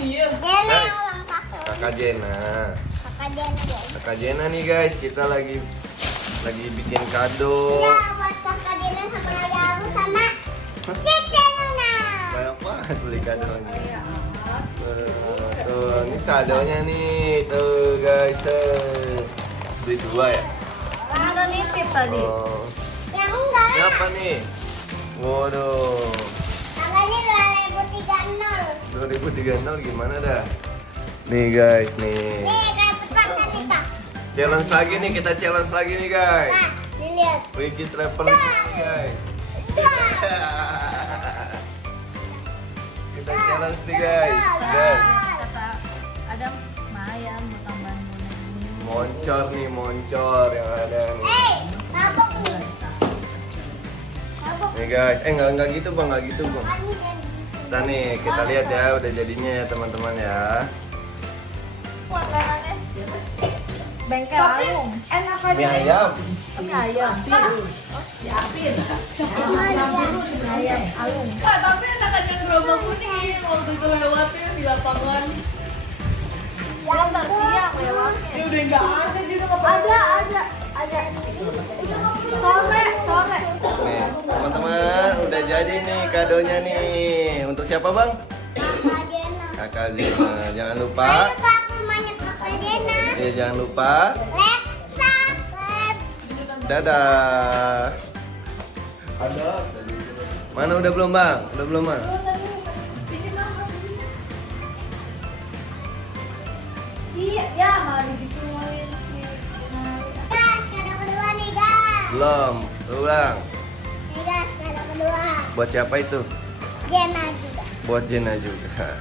iya. Jena ulang tahun. Kakak Jena. Kakak Jena guys. Kakak Jena nih guys, kita lagi bikin kado. Ya buat kakak Jena sama ayah aku sama Cici Luna. Banyak banget beli kadonya. Tuh, ini kadonya nih, tuh guys. Tuh. Beli 2 ya? Mana nitip tadi? Oh. Yang enggak Ini lah. apa nih? Waduh. Harganya 2030 gimana dah? Nih guys, nih. 2030. Nih dapat banget nih Pak. Challenge lagi nih, kita challenge lagi nih guys. Nah, dilihat. Ricis level nih guys. Kita challenge nih guys. Guys, Kata Adam, Maya mau tambahan boneka ini. moncor nih, moncor yang ada nih. Mabok nih. Mabok. Nih guys, enggak gitu bang, enggak gitu bang. Kan ini kan. Kita nih, kita lihat ya udah jadinya ya teman-teman ya. Warnanya bengkel alung. Mie ayam. Ini ayam. Diapin. Ayam alung. Kak, tapi enakan yang gerobak kuning waktu itu lewatin di lapangan. Ya ntar siang lewatnya. Dia udah nggak ada, dia udah nggak Ada. Sore. Nih, teman-teman udah jadi nih kadonya nih. Untuk siapa bang? Kakak Jena. Kakak Zina. Jangan lupa. Ayo Pak, ke rumahnya kakak Jena. Ya jangan lupa. Let's subscribe. Dadah. Mana udah belum bang? Udah belum bang? Iya, ya malah digituin sih. Guys, kado kedua nih guys. Belum. Ulang. Nih guys, kado kedua. Buat siapa itu? Jena juga. Buat Jena juga.